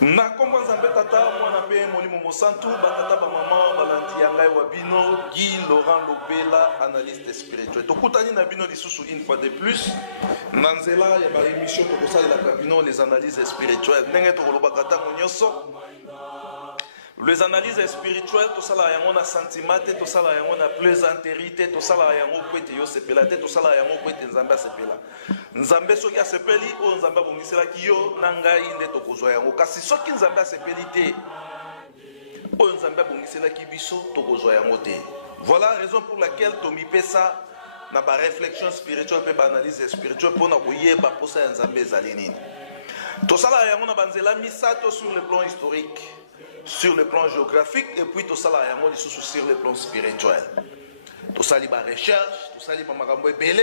Na kombo nzambe tata mwana pe molimo mosantu batata ba mama balanti ya ngai wa bino Guy Laurent Lobela analyste spirituel tokutani na bino lisusu une fois de plus na nzela ya ba émission tokosalelaka bino les analyses spirituelles ndenge tokolobaka ntango nyonso les analyses spirituelles tosala yango na sentiment te tosala yango na plaisanterie te tosala yango po ete yo sepela te tosala yango po ete nzambe asepela nzambe soki asepeli oyo nzambe abongiselaki yo na ngai nde tokozwa yango kasi soki nzambe asepeli te oyo nzambe abongiselaki biso tokozwa yango te. Voilà la raison pour laquelle tomipesa na ba réflexion spirituelle pe ba analyse spirituelle mpona koyeba posa ya nzambe ezali nini. Tosala yango na banzela misato sur le plan historique, sur le plan géographique et puis tosala yango lisusu sur le plan spirituel. Tosali ba recherche, tosali ba makambo ebele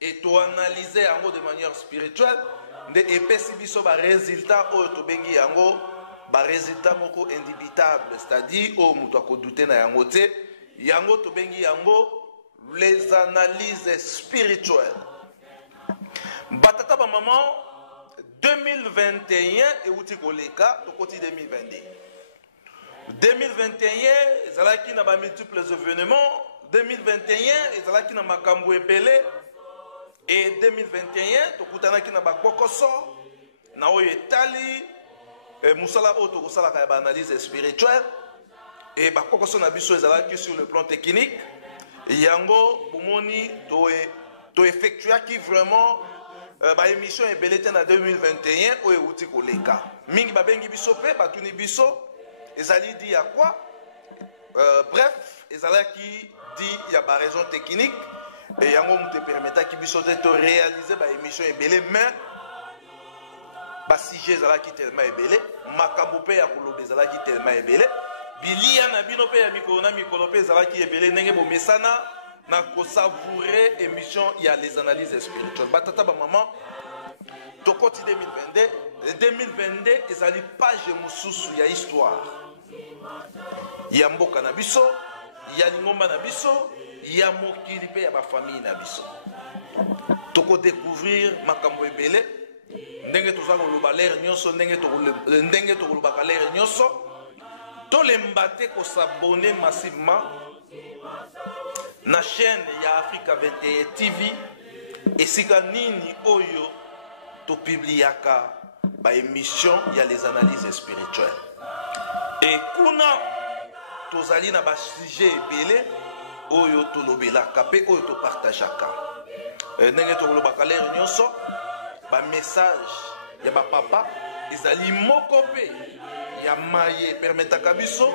et to analyser yango de manière spirituelle nde epesi biso ba résultat oyo tobengi yango ba résultat moko indubitable, c'est-à-dire o mutu akodute na yango te, yango tobengi yango les analyses spirituelles. Batata ba maman 2021 euti koleka tokoti 2022. 2021 ezalaki na ba multiples événements, 2021 ezalaki na makambo ebele et 2021 tokutanaki na ba kokoso na oyo etali musala oyo tokosalaka ya ba analyse spirituelle et ba kokoso na biso ezalaki sur le plan technique yango bomoni to effectuaki vraiment ba émission ebele te na 2021 oyo euti koleka mingi babengi biso pe batuni biso ezali di ya quoi bref ezalaki di ya ba raison technique et yango mu te permetaki biso te to réaliser ba émission ebele mais ba sujet ezalaki tellement ebele makambo pe ya koloba ezalaki tellement ebele bilia na bino pe ya mikolo pe ezalaki ebele ndenge bomesana na kosavourer émission ya les analyses spirituelles. Batata ba maman tokoti 2022 ezali page mususu ya histoire ya mboka na biso ya lingomba na biso ya mokili pe ya ba famille na biso toko découvrir makambo ebele ndenge toza koloba lere nyonso ndenge tokolobaka lere nyonso tolemba te kosabone massivement na chaîne ya Africa 21 TV esika nini oyo topubliaka ba émission ya les analyses spirituelles et kuna tozali na ba sujet ebele oyo tolobelaka pe oyo topartageaka ndenge tokolobaka lere nyonso ba message ya ba papa ezali moko pe ya maye permetaka biso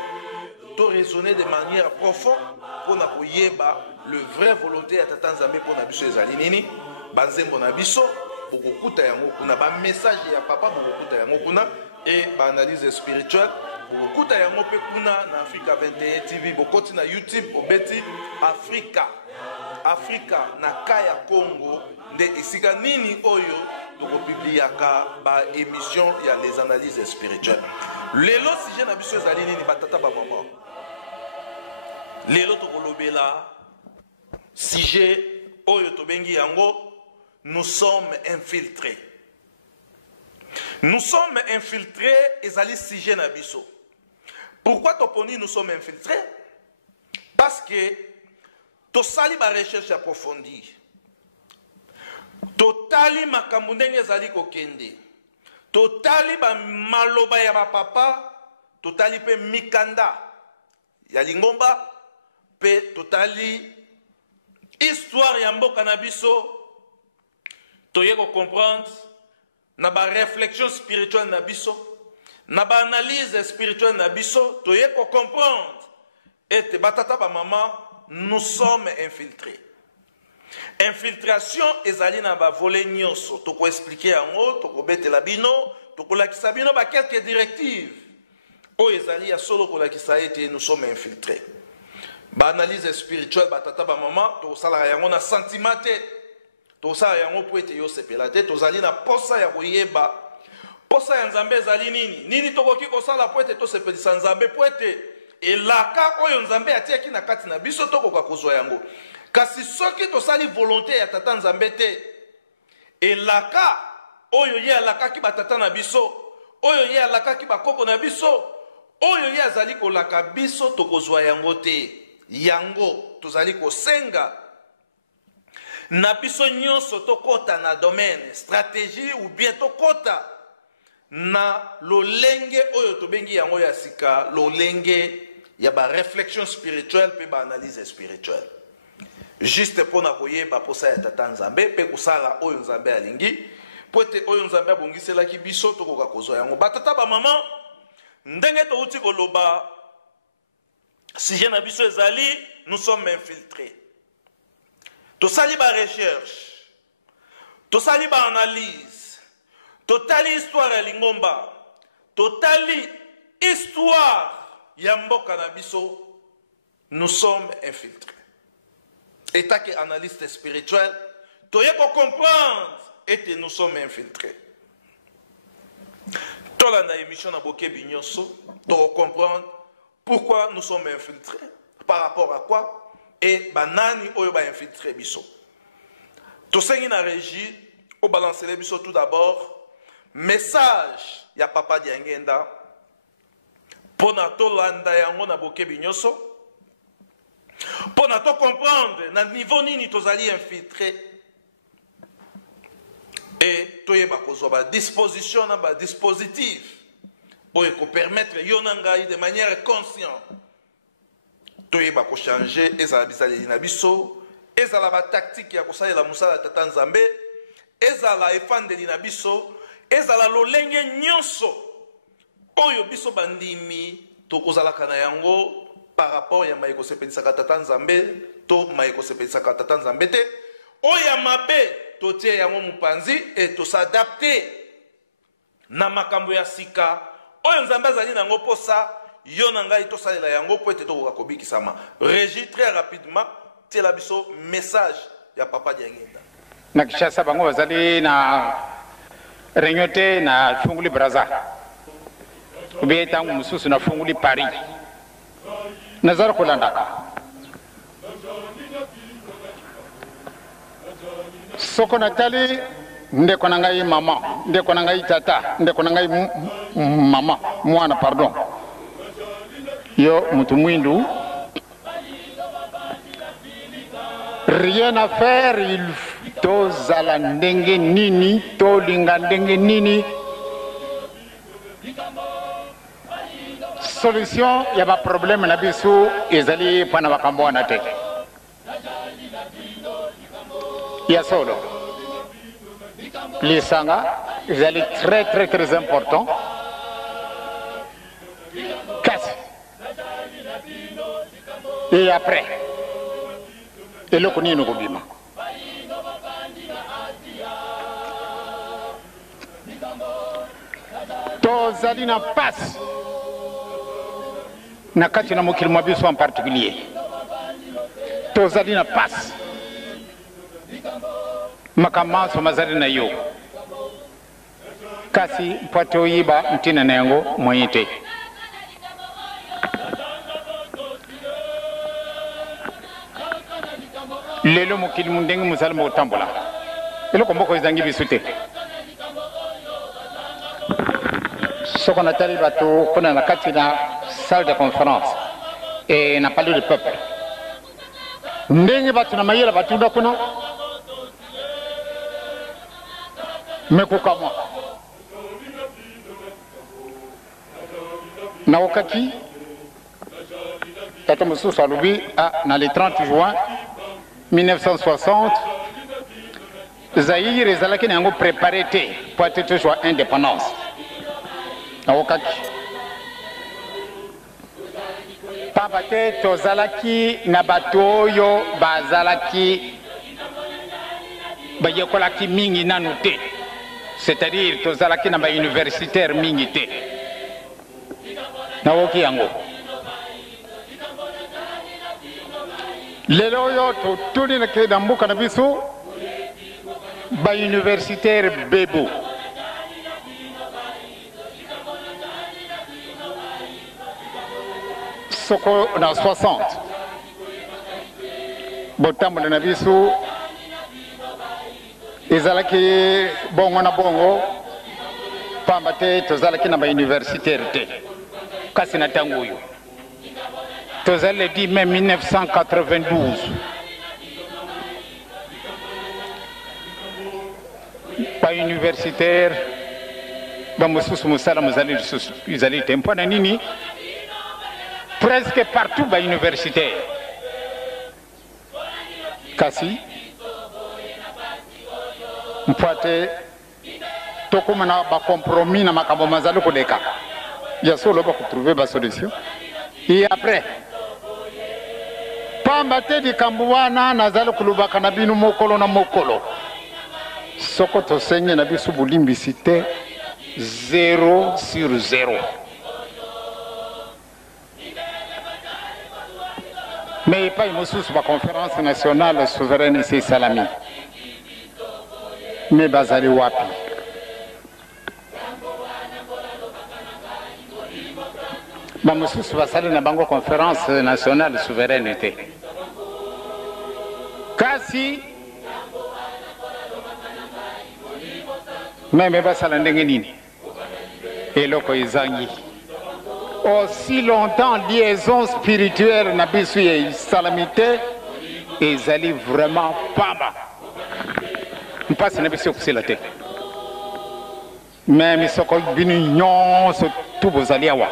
to raisonner de manière profonde pona koyeba le vrai volonté ya tata nzambe pona biso ezali nini banzembo na biso bokokuta yango kuna ba message ya papa bokokuta yango kuna et ba analyse spirituelle bokokuta yango pe kuna na Africa 21 TV bokoti na YouTube obeti Africa na kaya Congo nde esika nini oyo tokopubliaka ba émission ya les analyses spirituelles. Lelo sujet na biso ezali nini batata ba maman lelo tokolobela sujet oyo tobengi yango nous sommes infiltrés. Nous sommes infiltrés ezali sujet na biso. Pourquoi toponi nous sommes infiltrés? Parce que tosali ba recherche approfondie. Totali makambo ndenge ezali kokende. Totali ba maloba ya ba papa, totali pe mikanda ya lingomba, pe totali histoire ya mboka na biso. Toye ko comprendre na ba réflexion spirituelle na biso, na ba analyse spirituelle na biso, toye ko comprendre et batata ba maman, nous sommes infiltrés. Infiltration ezali na ba volet nyonso toko expliquer yango toko betela bino toko lakisa bino ba quelques directives o ezali ya solo ko lakisa ete nous sommes infiltrés. Ba analyse spirituelle batata ba maman to sala yango na sentiment te to sala yango po ete yo sepela te tozali na posa ya koyeba posa ya nzambe ezali nini tokoki kosala po ete to sepelisa nzambe po ete elaka oyo nzambe atiaki na kati na biso tokoka kozwa yango. Kasi soki tosali volonté ya tata nzambe te elaka oyo ye alakaki batata na biso oyo ye alakaki bakoko na biso oyo ye azali kolaka biso tokozwa yango te yango tozali kosenga na biso nyonso tokota na domaine stratégie ou bien tokota na lolenge oyo tobengi yango ya sika lolenge ya ba réflexion spirituelle pe ba analyse spirituelle juste pona koyeba posa ya tata Nzambe pe kusala oyo Nzambe alingi po ete oyo Nzambe abongiselaki biso tokoka kozwa yango batata ba mama ndenge touti koloba sujet na biso ezali nous sommes infiltrés tosali ba recherche tosali ba analyse totali histoire ya Lingomba totali histoire ya mboka na biso nous sommes infiltrés état que analyste spirituel toye ko comprendre et nous sommes infiltrés tola na émission na bokebi nyonso to comprendre pourquoi nous sommes infiltrés par rapport à quoi et banani oyo ba infiltré biso to sengi na régie au balancer biso tout d'abord message ya papa Diangenda pona to landa yango na bokebi nyonso pona to comprendre na niveau nini tozali infiltré et toyeba kozwa ba disposition na ba dispositif oyo ko permettre yo na ngai de manière consciente toyeba ko changer ezala bizali na biso ezala ba tactique ya kosalela musala tata Nzambe ezala efandeli na biso ezala lolenge nyonso oyo biso bandimi tokozalaka na yango par rapport ya maiko sepelisaka tata Nzambe to maiko sepelisaka tata Nzambe te oya mabe totie yango mupanzi et to s'adapter na makambo ya sika oyo Nzambe azali nango posa yo na ngai to salela yango po ete tokoka kobikisama régie très rapidement tiela biso message ya papa Diangenda na Kinshasa bango bazali na réunion te na funguli Braza ubie tangu mususu na funguli Paris nazara kulandaka soko natali ndeko na ngai mama ndeko na ngai tata ndeko na ngai mama mwana pardon yo mutu mwindu rien à faire il tozala ndenge nini tolinga ndenge nini solution ya ba problème na biso ezali pana bakambo wana te ya solo lisanga ezali très important kasi et après eloko nini kobima tozali na passe na kati na mokili mwa biso en particulier tozali na passe makamanso mazali na yo kasi mpate oyiba ntina na yango mwenye te lelo mokili mundenge muzali motambola eloko mboko ezangi biso te soko natali bato kuna na kati na salle de conférence et na palais du peuple ndenge bato na mayela batunda kuna mekukamwa na wakati tata mususu alobi na le 30 juin 1960 Zaïre ezalaki na yango préparé te po ate tozwa indépendance na wakati pamba te tozalaki na bato oyo bazalaki bayekolaki mingi nanu te c'est-à-dire tozalaki na bauniversitaire mingi te nawoki yango lelo oyo totuli na mboka na biso bauniversitaire bebo soko na 60 botambola na biso ezalaki bongo na bongo pamba te tozalaki na bauniversitaire te kasi na ntango oyo tozali le 10 mai 1992 bauniversitaire bamosusu mosala mozali lisusu ezali te mpo na nini presque partout bauniversitaire kasi mpo ate tokóma na bacompromis na makambo mazali koleka ya solo bakotrouve basolution et après pamba te likambo wana nazali kolobaka na bino mokolo na mokolo soko tosengi na biso bolimbisi te 0 sur 0 mais epai mosusu baconférence nationale souveraine esi esalami me bazali wapi bamosusu basali na bango conférence nationale souveraine te kasi meme basala ndenge nini eloko ezangi aussi longtemps liaison spirituelle na biso ya esalami te ezali vraiment pamba mpasi na biso ekusila te meme soko bino nyonso tu bozali awa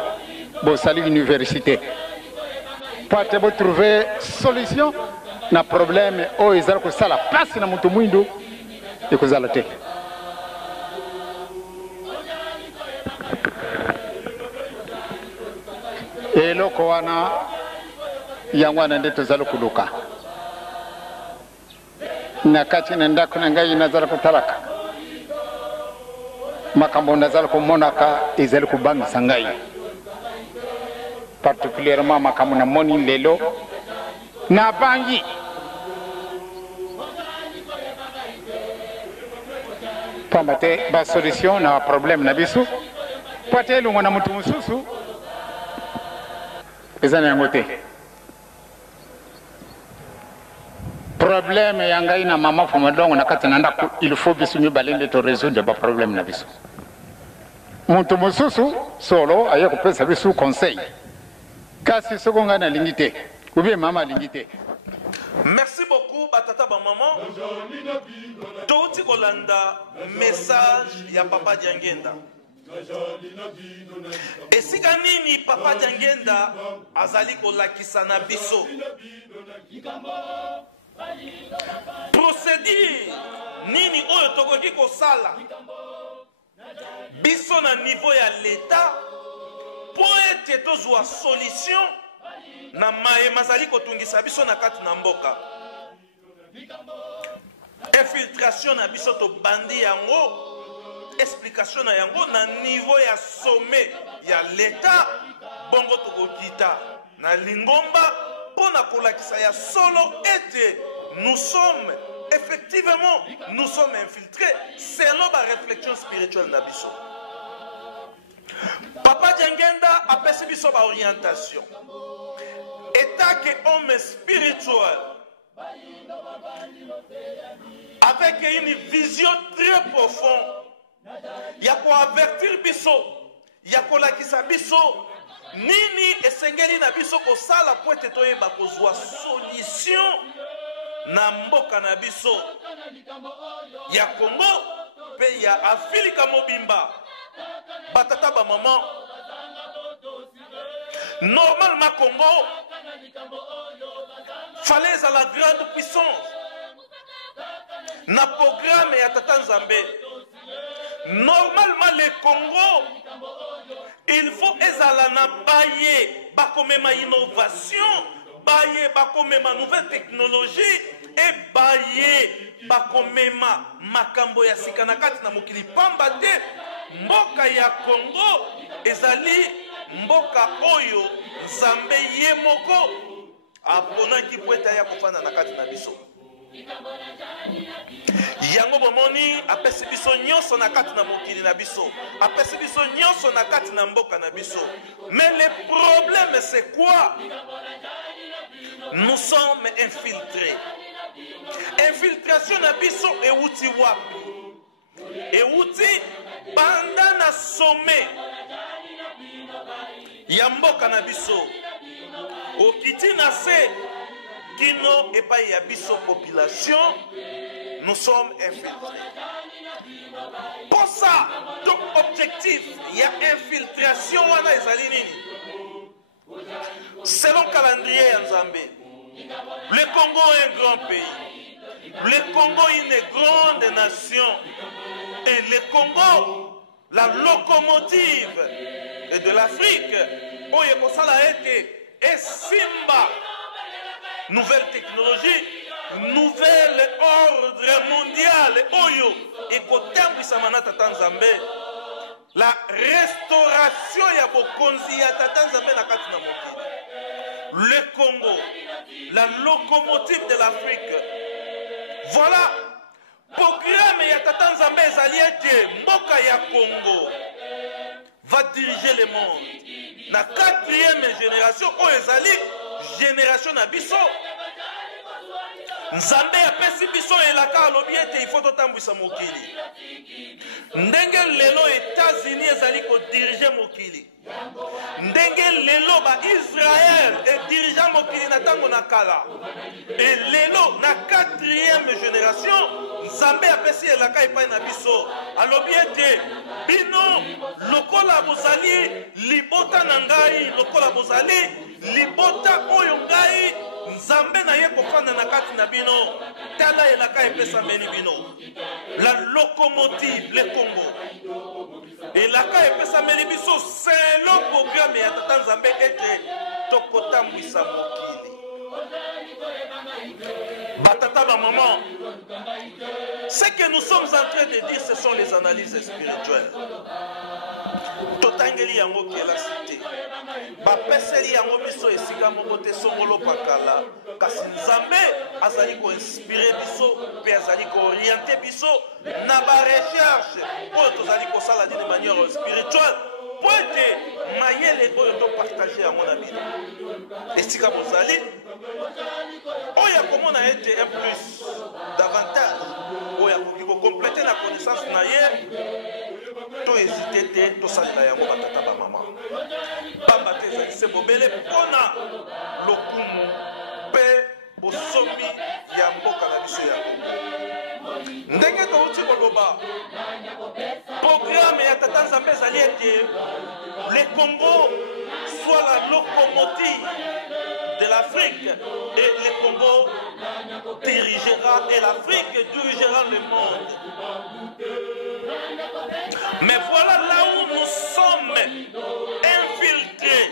bosali université po ate botrouve solution na problème oyo ezali kosala mpasi na moto mwindo ekozala te eloko wana yango wana nde tozali koluka na kati na ndako na ngai nazali kotalaka makambo nazali komonaka ezali kobangisa ngai particulièrement makambo namoni lelo na bangi pamba te basolution na baproblème na biso po ate elongo na moto mosusu eza na yango te problème ya ngai na mama fomadongo na kati na ndako il faut biso mibale nde to résoudre baproblème na biso moto mosusu solo aye kopesa biso conseil kasi soko ngai nalingi te ubie mama alingi te. Merci beaucoup batata ba maman. Touti kolanda message ya papa Diangenda. Esika nini papa Diangenda azali kolakisa na biso procédure nini oyo tokoki kosala biso na niveau ya l'état po ete tozwa solution na mayema azali kotungisa biso na kati na mboka. Infiltration na biso tobandi yango, explication na yango na niveau ya sommet ya l'état bongo tokokita na lingomba pona kolakisa ya solo ete nous sommes effectivement nous sommes infiltrés selon la réflexion spirituelle na biso. Papa Diangenda apesi biso ba orientation état que homme spirituel avec une vision très profonde ya ko avertir biso ya ko lakisa biso nini esengeli na biso ko sala po ete toyeba kozwa solution na mboka na biso ya Congo pe ya Afrika mobimba. Batata ba maman normalement Congo fallait à la grande puissance na programme ya Tata Nzambe. Normalement le Congo il faut ezala na baye bakomema innovation, baye bakomema nouvelle technologie et baye bakomema makambo ya sika na kati na mokili pamba te mboka ya Congo ezali mboka oyo Nzambe ye moko aponaki pweta ya kofana na kati na biso. Yango bomoni apesi biso nyonso na kati na mokili na biso, apesi biso nyonso na kati na mboka na biso. Mais le problème c'est quoi? Nous sommes infiltrés. Infiltration na biso euti wapi? Euti banda na sommet ya mboka na biso okiti na se kino epai ya biso population nous sommes infiltrés. Pour ça, donc objectif, il y a infiltration wana ezali nini? Selon le calendrier ya Nzambe, le Congo est un grand pays. Le Congo est une grande nation. Et le Congo, la locomotive de l'Afrique, oye kosala ete esimba nouvelle technologie, nouvel ordre mondial oyo ekotambwisama na tata Nzambe, la restauration ya bokonzi ya tata Nzambe na kati na mokili. Le Congo, la locomotive de l'Afrique. Voilà programme ya tata Nzambe ezali ete mboka ya Congo va diriger le monde na 4e génération oyo ezali génération na biso. Nzambe apesi biso elaka alobi ete il faut totambwisa mokili. Ndenge lelo États-Unis ezali kodirige mokili, ndenge lelo ba Israël edirige mokili na tango na kala, et lelo na 4e génération Nzambe apesi elaka epai na biso alobi ete bino lokola bozali libota na ngai, lokola bozali libota oyo ngai Nzambe na ye kofanda na kati na bino, tala elaka epesameli bino. La locomotive, le Congo. Elaka epesameli biso selon programme ya tata Nzambe ete tokotambwisa mokili. Batata ba maman, ce que nous sommes en train de dire, ce sont les analyses spirituelles. Totangeli yango ki la cité. Bapeseli yango biso esika moko te songolo pakala. Kasi Nzambe azali ko inspirer biso, pe azali ko orienter biso na ba recherche oyo tozali ko sala de manière spirituelle. Po ete mayele oyo to partager yango na bino. Esika bozali oyo komona ete un plus davantage oyo ko compléter la connaissance na ye. To hésiter te to salela yango batata ba mama pamba te ezali se bobele mpona lokumu mpe bosomi ya mboka na biso ya ndenge touti koloba programme ya tata Nzambe ezali ete le Congo soit la locomotive de l'Afrique et le Congo dirigera et l'Afrique dirigera le monde. Mais voilà là où nous sommes infiltrés.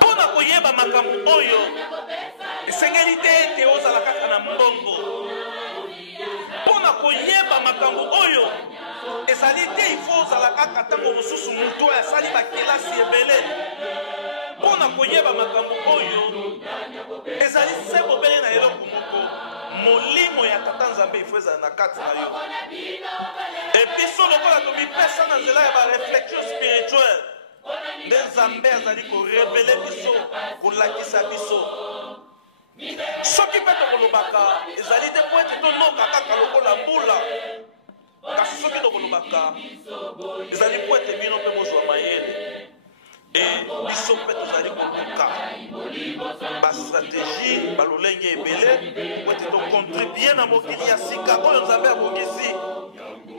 Pona koyeba makambo oyo esengeli te ete ozala kaka na mbongo. Pona koyeba makambo oyo ezali te ifo ozala kaka ntango mosusu moto asali bakelasi ebele. Pona koyeba makambo oyo ezali se bobele na eloko moko. Molimo ya tata Nzambe ifo ezala na kati na yo. Episo lokola tobipesa na nzela ya bareflexion spirituelle, nde Nzambe azali korevele biso, kolakisa biso. Soki mpe tokolobaka ezali te po ete tonoka kaka lokola mbula, kasi soki tokolobaka ezali po ete bino mpe bozwa mayele. Et biso mpe tozali koluka bastratégie balolenge ebele po ete tokontribue na mokili ya sika oyo Nzambe abongisi.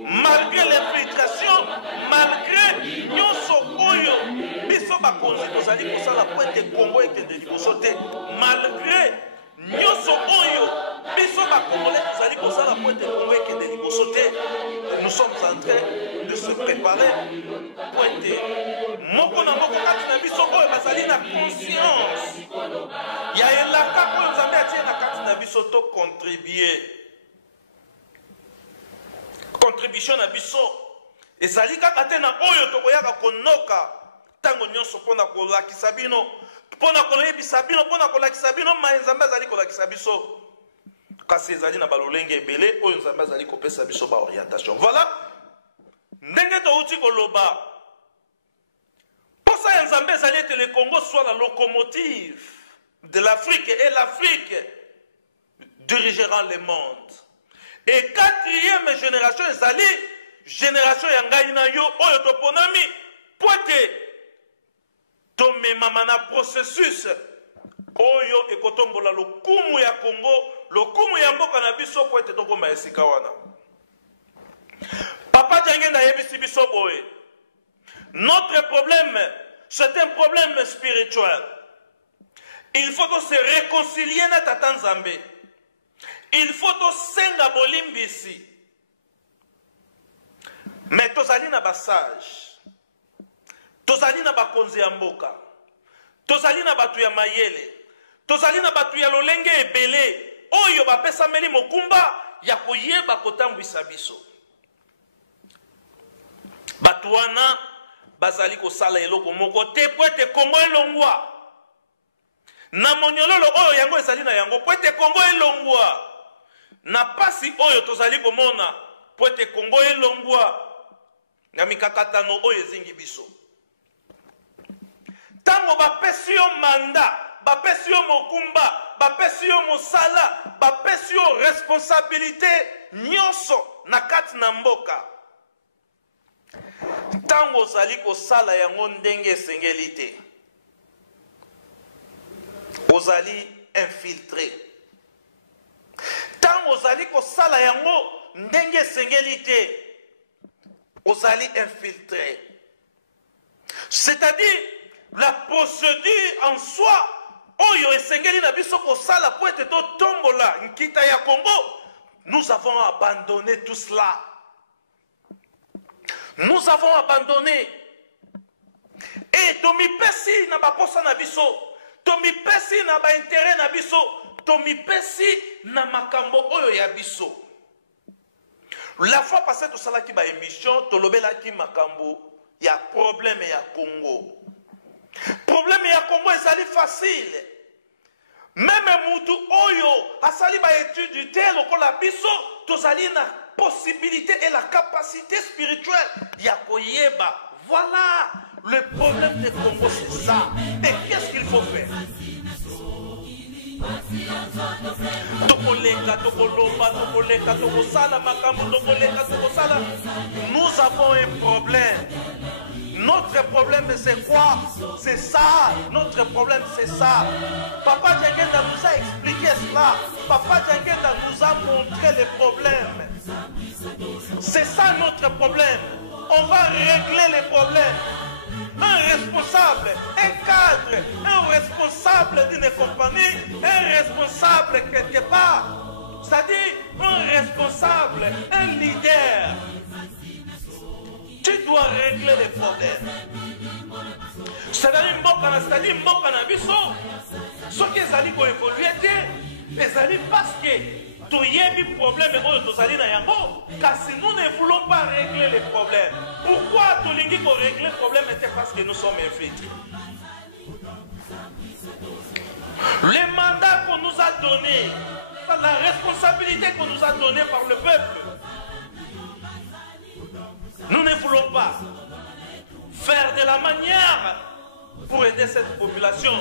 Malgré l'infiltration, malgré nyonso oyo biso bakonzi tozali kosala po ete Congo ekende liboso te, malgré nyonso oyo biso bakongolais tozali kosala po ete Congo ekende liboso te, nous sommes en train de se préparer po ete moko na moko kati na biso oyo bazali na conscience ya elaka oyo Nzambe atie na kati na biso to contribuer. Contribution na biso ezali kaka te na oyo tokoyaka konoka tango nyonso mpona kolakisa bino, mpona koyebisa bino, mpona kolakisa bino ma Nzambe azali kolakisa biso, kasi ezali na balolenge ebele oyo Nzambe azali kopesa biso ba orientation. Voilà ndenge touti koloba posa ya Nzambe ezali ete le Congo soit la locomotive de l'Afrique et l'Afrique dirigera le monde. Et quatrième génération ezali génération ya ngai na yo oyo toponami pote tomemama na processus oyo ekotombola lokumu ya Congo, lokumu ya mboka na biso pote tokoma esika wana. Papa Djange na yebisi biso boye. Notre problème, c'est un problème spirituel. Il faut se réconcilier na Tata Nzambe. Il faut senga bolimbisi. Mais tozali na basage. Tozali na bakonzi ya mboka. Tozali na batu ya mayele. Tozali na batu ya lolenge ebele. Oyo bapesa meli mokumba ya koyeba kotambwisa biso. Batu wana bazali kosala eloko moko te poete Kongo elongwa. Na monyololo oyo yango ezali na yango poete Kongo elongwa. Na pasi oyo tozali komona poete Kongo elongwa. Na mikakatano oyo ezingi biso. Tango bapesi yo manda, bapesi yo mokumba, bapesi yo mosala, bapesi yo responsabilité nyonso na kati na mboka. Tango ozali kosala yango ndenge esengeli te. Ozali infiltré. Tango ozali kosala yango ndenge esengeli te. Ozali infiltré. C'est-à-dire la procédure en soi oyo esengeli na biso kosala po ete to tombola nkita ya Congo. Nous avons abandonné tout cela. Nous avons abandonné. Et tomipesi na baposa na biso, tomipesi na ba intérêt na biso, tomipesi na makambo oyo ya biso. La fois passée to sala ki ba émission, to lobela ki makambo ya problème ya Congo. Problème ya Congo ezali facile. Même mutu oyo asali ba étude te lokola biso, tozali na possibilité et la capacité spirituelle ya koyeba. Voilà le problème du Congo, c'est ça. Mais qu'est-ce qu'il faut faire? Nous avons un problème. Notre problème c'est quoi? C'est ça. Notre problème c'est ça. Papa Djangenda nous a expliqué cela. Papa Djangenda nous a montré les problèmes. C'est ça notre problème. On va régler les problèmes. Un responsable, un cadre, un responsable d'une compagnie, un responsable quelque part. C'est-à-dire un responsable, un leader. Tu dois régler les problèmes. C'est-à-dire Mbokana Biso, ce qui est allé pour évoluer, c'est allé parce que tout y a des problèmes car si nous ne voulons pas régler les problèmes, pourquoi tout le monde régler les problèmes? C'est parce que nous sommes infiltrés. Le mandat qu'on nous a donné, la responsabilité qu'on nous a donnée par le peuple, nous ne voulons pas faire de la manière pour aider cette population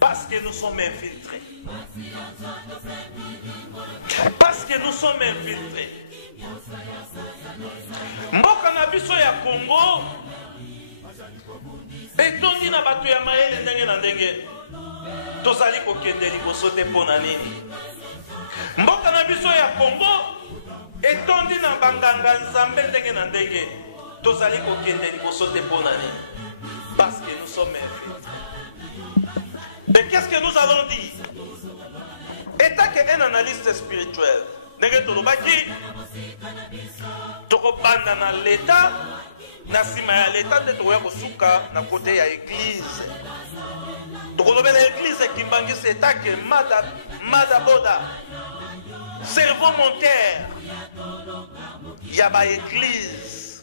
parce que nous sommes infiltrés. Parce que nous sommes infiltrés. Mboka na biso ya Congo etondi na bato ya mayele ndenge na ndenge. Tozali kokende liboso te mpona nini? Mboka na biso ya Congo etondi na banganga nzambe ndenge na ndenge. Tozali kokende liboso te mpona nini? Parce que nous sommes infiltrés. Mais qu'est-ce que nous allons dire? État qu'un analyste spirituel, tokobanda na l'état, na sima ya l'état de toya kosuka na côté ya église. Tokolobela église kimbangisi état que madaboda cerveau montaire ya ba église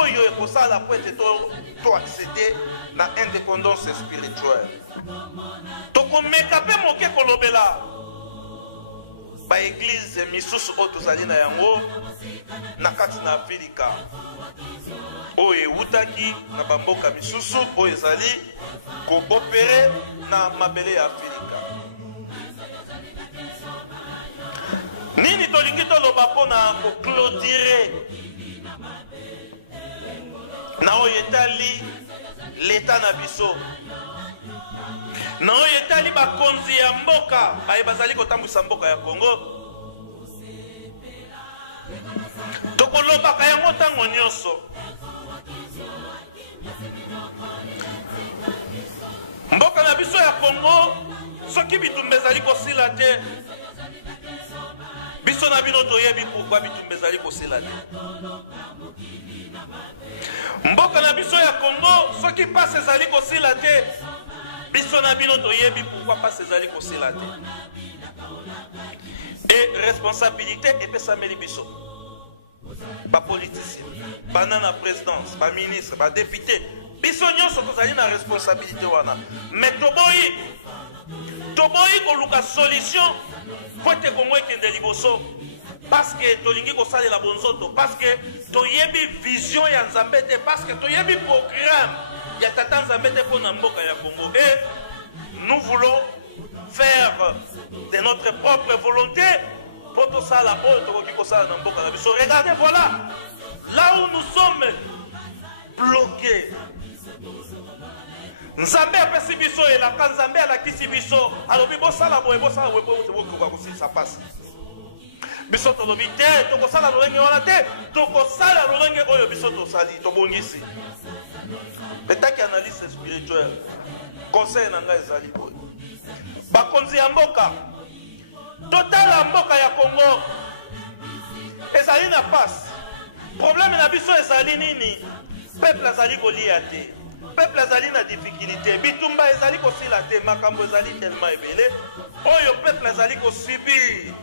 oyo ekosala po ete to accéder na indépendance spirituelle. Tokomeka pe moke kolobela ba église misusu oyo tozali na yango na kati na Afrika oyo eutaki na bamboka misusu oyo ezali koopere na mabele ya Afrika. Nini tolingi toloba pona ko clôturer na oyo etali l'état na biso na oyo etali bakonzi ya mboka baye bazali kotambwisa mboka ya Congo tokolobaka yango ntango nyonso mboka na biso ya Congo soki bitumba ezali kosila te biso na bino toyebi pourkui bitumba ezali kosila te mboka na biso ya Congo soki pasi ezali kosila te biso na bino toyebi pourkui pasi ezali kosila te et responsabilité epesameli biso bapoliticien bana na présidence baministre badepute biso nyonso tozali na responsabilité wana mais toboyi koluka solution po ete Kongo ekende liboso parce que tolingi kosalela bonzoto parce que toyebi vision ya Nzambe te parce que toyebi programme ya tata Nzambe te mpona mboka ya Congo et nous voulons faire de notre propre volonté pour tosala oyo tokoki kosala na mboka na biso. Regardez, voilà là où nous sommes bloqués. Nzambe apesi biso elaka, Nzambe alakisi biso alobi bosala boye bokoka kosilisa pasi biso tolobi te tokosala lolenge wana te tokosala lolenge oyo biso tosali tobongisi. Petaki analyse spirituelle conseil na ngai ezali boye bakonzi ya mboka totala mboka ya Congo ezali na pasi problème na biso ezali nini? Peuple azali kolia te, peuple azali na difficulté, bitumba ezali kosila te, makambo ezali tellement ebele oyo peuple azali kosubir.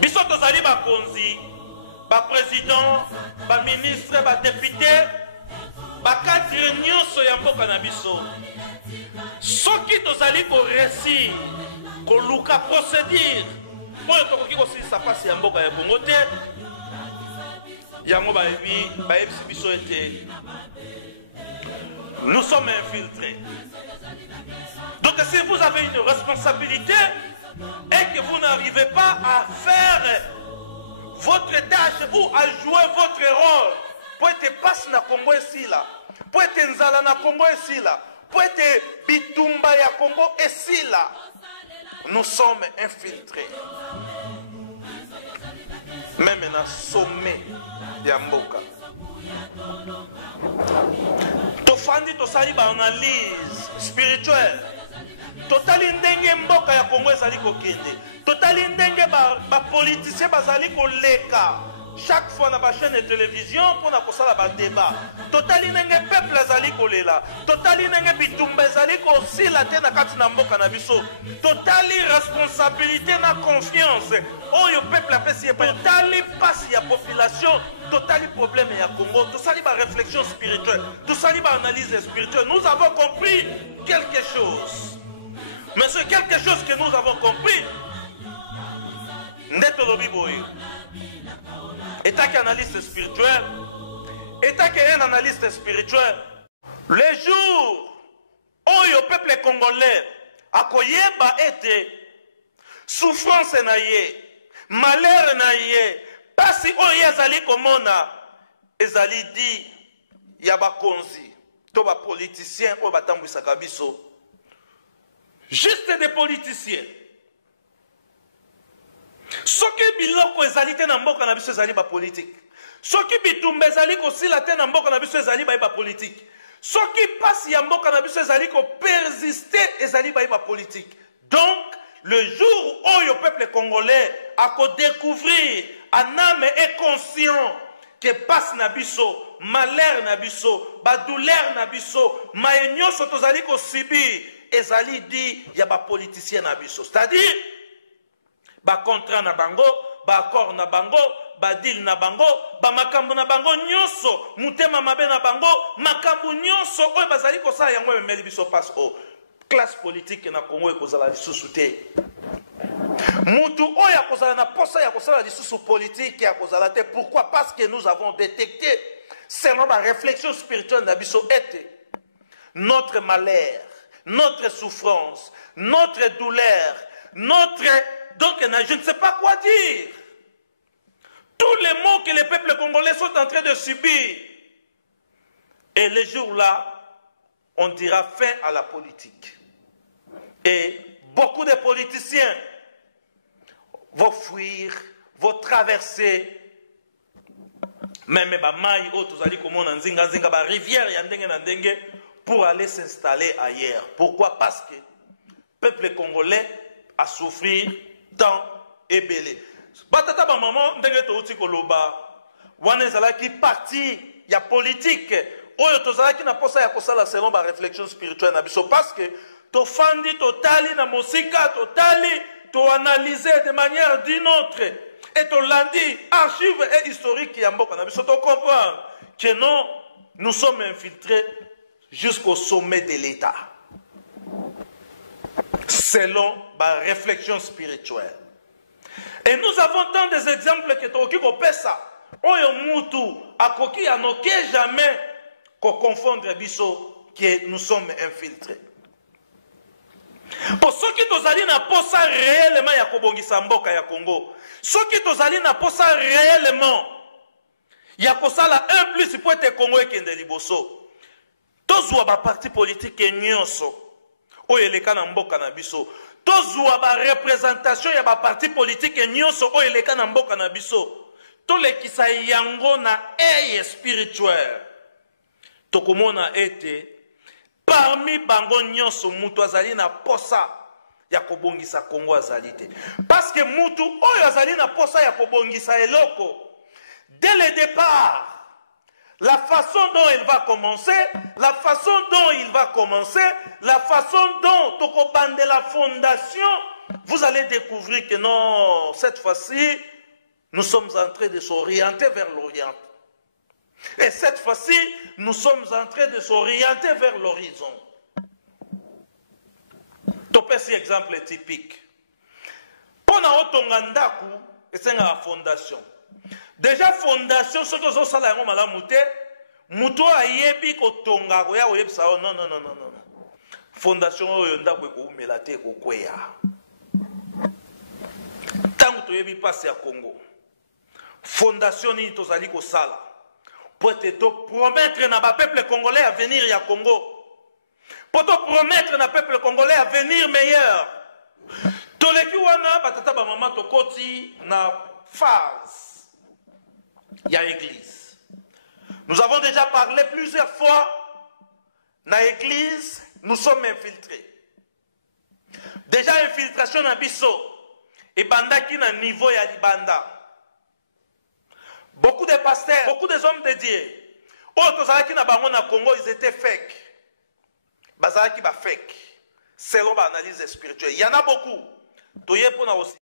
Biso tozali bakonzi, baprésident, baministre, badepute, bakadre nyonso ya mboka na biso soki tozali koresi koluka procédure oyo tokoki kosilisa pasi ya mboka ya Congo te yango bayebisi biso ete nous sommes infiltrés. Donc si vous avez une responsabilité et que vous n'arrivez pas à faire votre tâche ou à jouer votre rôle pour être passe na Congo ici là, pour être nzala na Congo ici là, pour être bitumba ya Congo ici là, nous sommes infiltrés. Même na sommet ya mboka. Tofandi tosali ba analyse spirituelle. Totali ndenge mboka ya Congo ezali kokende. Totali ndenge ba politicien bazali koleka. Chaque fois na ba chaîne de télévision pour na kosala ba débat. Totali ndenge peuple azali kolela. Totali ndenge bitumba ezali kosila te na kati na mboka na biso. Totali responsabilité na confiance. Oyo peuple apesi e totali passe ya population. Totali problème ya Congo. Totali ba réflexion spirituelle. Totali ba analyse spirituelle. Nous avons compris quelque chose. Mais c'est quelque chose que nous avons compris. Ndeto lobi boyo. État qu'analyste spirituel, état qu'un analyste spirituel, les jours où le peuple congolais a koyeba été souffrance na ye, malheur na ye, pasi o yazali komona, ezali di yaba konzi, to ba politiciens o batambwisa kabiso, juste des politiciens. Soki biloko ezali te na mboka na biso ezali ba politique. Soki bitumba ezali kosila te na mboka na biso ezali ba politique. Soki pasi ya mboka na biso ezali ko persister ezali ba politique. Donc le jour où le peuple congolais a ko découvrir en âme et conscient que passe na biso, malheur na biso, ba douleur na biso, maenyoso tozali ko subir ezali di ya ba politicien na biso. C'est-à-dire ba contrat na bango, ba accord na bango, ba deal na bango, ba makambo na bango nyonso, mutema mabe na bango, makambo nyonso oyo bazali kosala yango emeli biso passe o classe politique na Congo ekozala lisusu te. Mutu oyo akozala na posa ya kosala lisusu politique ya kozala te. Pourquoi? Parce que nous avons détecté selon la réflexion spirituelle na biso ete notre malheur, notre souffrance, notre douleur, notre Donc, je ne sais pas quoi dire. Tous les maux que les peuples congolais sont en train de subir. Et les jours-là, on dira fin à la politique. Et beaucoup de politiciens vont fuir, vont traverser, même les mailles, les rivières, pour aller s'installer ailleurs. Pourquoi? Parce que le peuple congolais a souffert tant et belé. Batata ba maman ndenge to uti koloba wana ezalaki parti ya politique oyo tozalaki na posa ya kosala selon ba réflexion spirituelle na biso parce que to fandi totali na mosika totali to analyser de manière d'une autre et to landi archive et historique ya mboka na biso to comprendre que non nous sommes infiltrés jusqu'au sommet de l'État selon ba réflexion spirituelle. Et nous avons tant des exemples que Toki Kopesa, Oyo Moutou, Akoki Anoke jamais qu'on confondre biso que nous sommes infiltrés. Pour ceux qui tozali na posa réellement ya kobongisa mboka ya Congo, ceux qui tozali na posa réellement ya kosala 1+ pour être Congo et kende liboso, tozwa ba parti politique nyonso, oyo eleka na mboka na biso. Tozwa ba représentation ya ba parti politique nyonso oyo eleka na mboka na biso tolekisa yango na eye spirituel tokomona ete parmi bango nyonso mutu azali na posa ya kobongisa Kongo azali te parce que mutu oyo azali na posa ya kobongisa eloko dès le départ la façon dont il va commencer, la façon dont il va commencer, la façon dont Tokoban de la fondation, vous allez découvrir que non, cette fois-ci, nous sommes en train de s'orienter vers l'Orient. Et cette fois-ci, nous sommes en train de s'orienter vers l'horizon. Topesi exemple typique. Pona otongandaku, c'est la fondation. Déjà fondation ce que zo sala yango malamu te muto ayebi ko tonga ko ya oyebisa non non non non non fondation oyo ndako ko umela te ko kweya tangu to yebi passe ya Congo fondation ni tozali ko sala pour te promettre na ba peuple congolais à venir ya Congo pour te promettre na peuple congolais à venir meilleur toleki wana batata ba mama to koti na phase. Il y a l'église. Nous avons déjà parlé plusieurs fois. Dans l'église, nous sommes infiltrés. Déjà, infiltration dans Bisso. Et bandaki na niveau ya libanda. Beaucoup de pasteurs, beaucoup des hommes de Dieu. Otozalaki na bango na Congo, ils étaient fake. Bazalaki ba fake. Selon l'analyse spirituelle. Il y en a beaucoup. Toye pona aussi.